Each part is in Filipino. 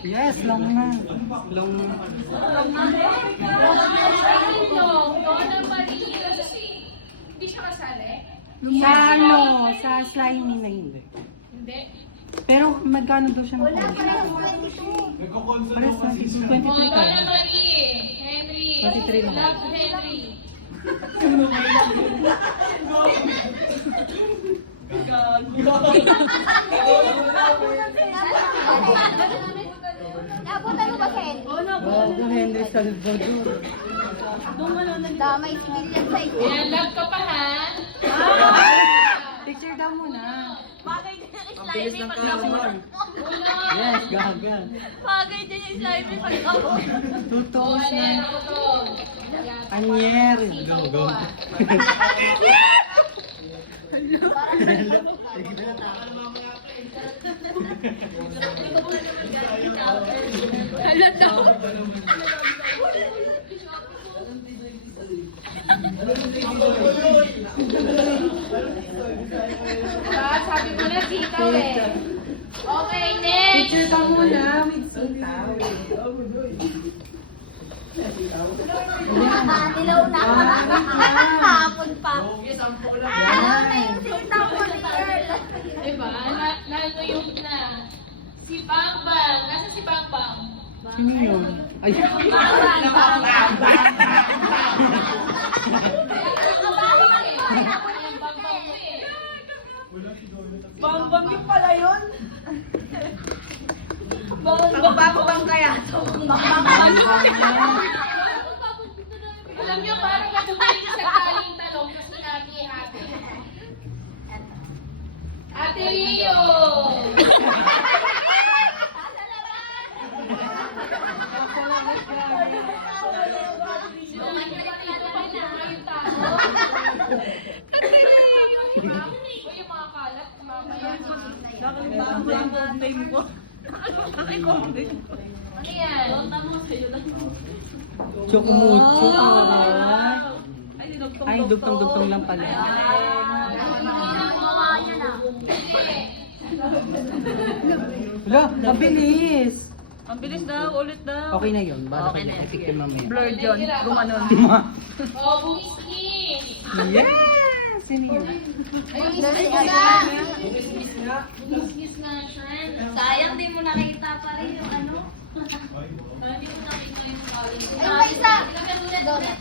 Yes, long na. Long na. Hindi siya kasali? Sa ano, sa slimy na hindi. Hindi. Pero magkano daw siya ng Wala pa rin 22. Pares 23 ka. Donna Marie, Henry. 23 lang. Love Henry. Nabutan mo ba, Ken? Bago Henry Salvador. Damay si William sa iyo. Ayan, love ka pa ha? Picture daw muna. Bagay din yung Ang bilis ng camera. Uno. Yes, gaga. Bagay din yung slimy pag-ako. Totoo Alin, siya. ako. Anyer. Sabi ko na dito eh. Okay, next. Picture ka muna with sitaw. Dilaw na. Hapon pa. Ano na yung sitaw ko ni Earl? Diba? Naluyog na. Si Bangbang. Nasa si Bangbang? Sino yun? Ay, Bang yung pala yun. Bago bang kaya ito? Alam niyo, parang natutuloy sa galing talong kasi natin ate. Ate Rio! Yung mga kalat, mamaya. Nakalimutan ko yung name ko. Ano yan? Chokumucho. Ay, dugtong-dugtong lang pala. Hala, mabilis. Ang bilis daw, ulit daw. Okay na yun. Bala kayo picture mamaya. Blur John, gumanon. Oh, bungis-ngis! Yes! Sino yun? Bungis-ngis na shrimp. Sayang, di mo nakita pa rin yung ano. Hindi ko nakita yung calling. Ayun pa isa. Donut.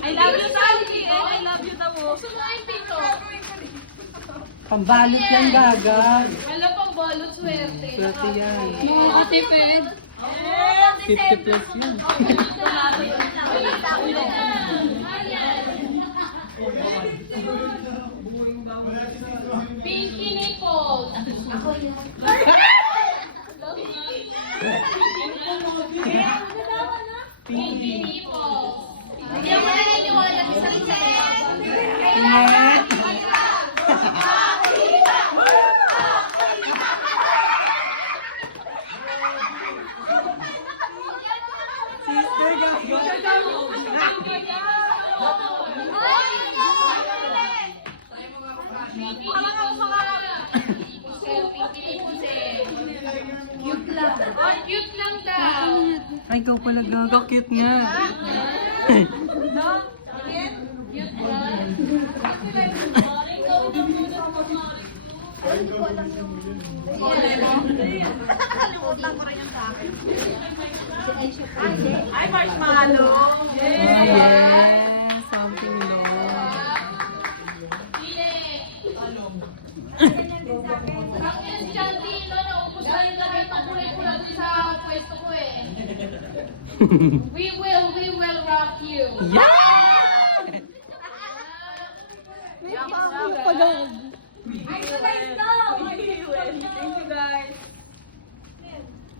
I love you, Sally! I love you daw. Gusto mo ay pito? Pambalot yan, gaga. Wala pang balot, swerte. Swerte yan. Makatipid. 50 plus yan. Pinky nipples. Ako yun. Pinky nipples. Hindi mo na niniwala sa sarili. Sister, gaga. Cute lang. Oh, cute lang daw. Ay, ikaw pala gaga. Cute nga. Cute lang. Hindi ko alam yung... Nakalimutan ko rin yung sa akin. Ay, marshmallow. Yes, something low. Ang instant dito, naubos na yung gamit ng kulay-pula dun sa pwesto ko eh. We will rock you. Ay, sabay ito! Thank you guys.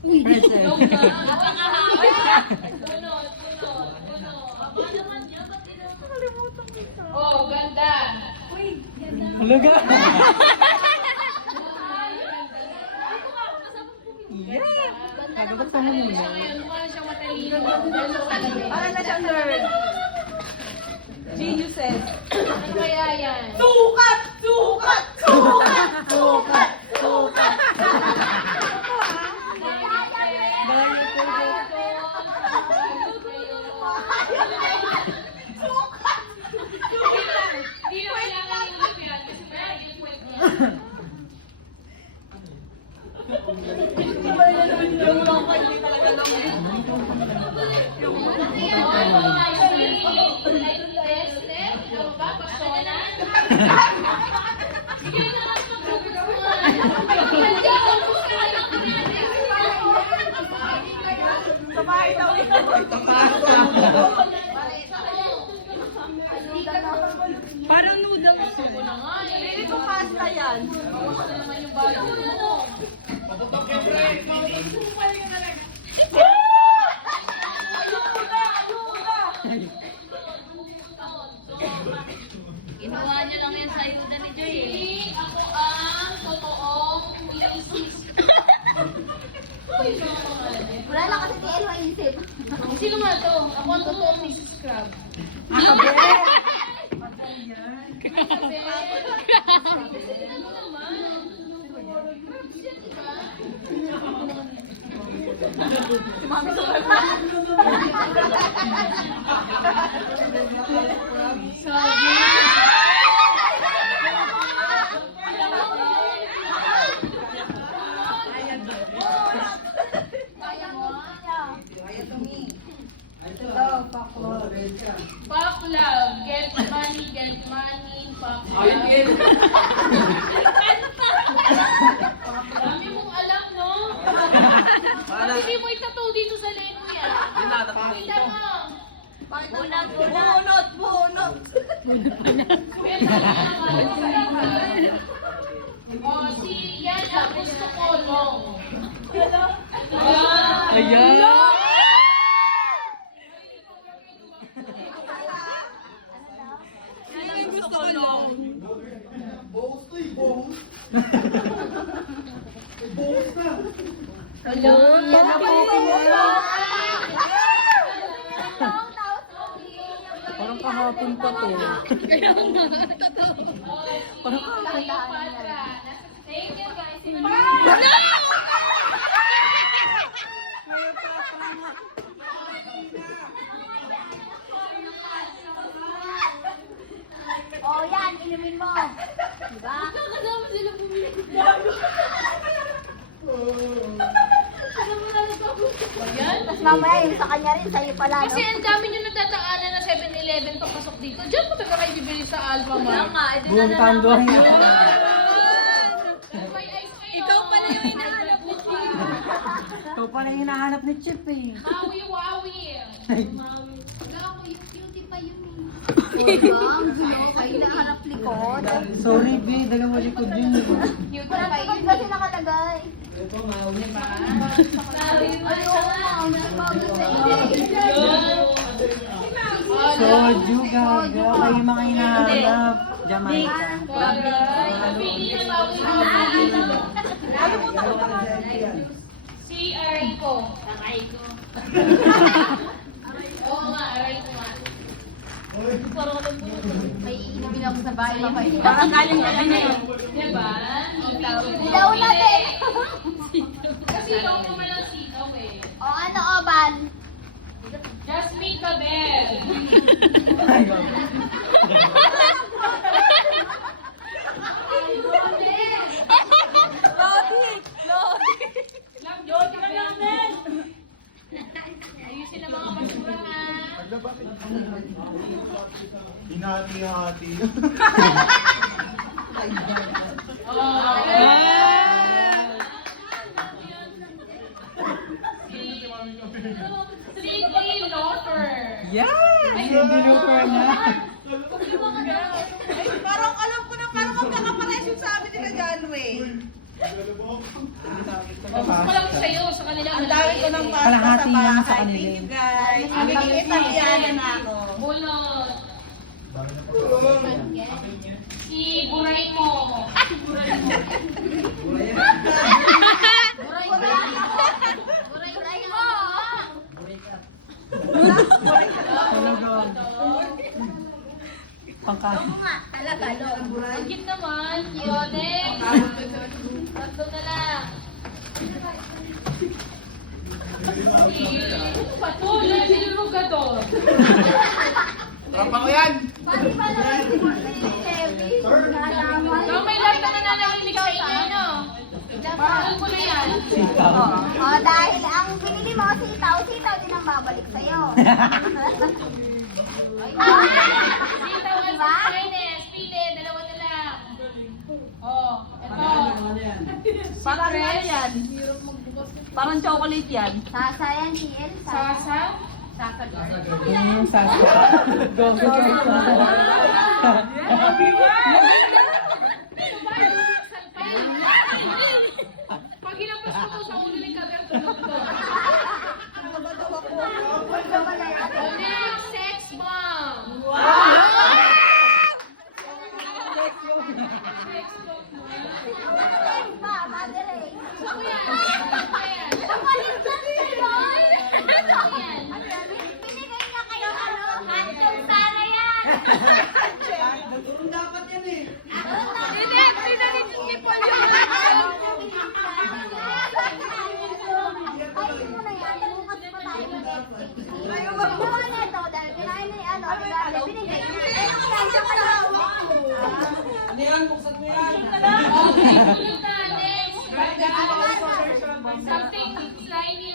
Present. Oh, ganda. Halaga. Yeah. Kagabot ka mo muna. Mukha siyang matalino. Para na siyang nerd. Geniuses. Ano kaya yan? Sukat! Sukat! Sukat! Sukat! Sukat! yan. Bawas na naman yung bago mo. Ginawa niyo lang yan sa ayuda ni Joy eh. Hindi ako ang totoong misis. Wala lang kasi si El maisip. Sino nga to? Ako ang totoong Mrs. Crab. Ah, kabe! Fuck love. Get money, fuck love. Dami mong alam, no? Kasi di mo itato dito sa leno yan. Kita mo. Bunot. Oh, si yan ang gusto ko, no? Ayan! Gusto ko lang. Hello? Yan na po. Parang kahapon pa to. Parang Thank you, guys. Oh, yan, inumin mo. Diba? Kasama sila bumili. Yan. Tapos mamaya yung sa kanya rin, sa'yo pala, no? Kasi ang dami nyo natataanan na 7-Eleven papasok dito. Diyan mo talaga kayo bibili sa Alpha Mart. buong tandohan yun. Ikaw pala yung hinahanap ni Chip. Ikaw pala yung hinahanap ni Chip eh. Mawi-wawi. Wala ako yung cutie pa yun eh. Kayo naharap likod. Sorry, B. Dalawa likod yun. Cute pa Parang yun. kasi nakalagay. Soju, gaga. Kayo yung mga hinahanap. Jamaica. Pili na mawi. Si Aray ko. Oo nga, Aray ko nga. May inumin ako sa bahay, mamaya. Parang galing gabi na yun. Diba? Ilaw natin. Kasi ikaw naman ang sitaw eh. O ano, Oban? Jasmine Cabell. Love Cabell. Ayusin ang mga basura ha. Hinati-hati. Sleepy Loafer. Yan! Yung dinuper na. Parang alam ko na parang magkakapares yung sabi nila John Ray. Gusto ko lang sa'yo, sa kanila. Ang dami ko ng pasta sa Kalahati lang sa bahay. kanila. Thank you guys. Nakikita na ako. Bunot. Si Buray mo. Buray mo. Buray mo. Pangkain. Talaga, no? Ang cute naman. Yone. Tatlo na lang. Patuloy, sinurugador. Tropa ko yan! Pati pala si Chevy. Nalaman. So, may lahat na nananakilig sa inyo, no? Parang ko na yan. Sitaw. Dahil ang binili mo, sitaw din ang babalik sa'yo. Dito, Diba? Ines, pili, dalawa na lang. Oh, eto. Parang ano yan? Parang chocolate yan. Sasa yan, si El. Sasa. Yung sasa. Go, go, go. Hindi, pinagin yung nipple yun. Ay, mo na yan. Bukas pa tayo. Gawa na ito dahil kinain na yung ano. Binigay niya. Okay, tulog na. Next. Something shiny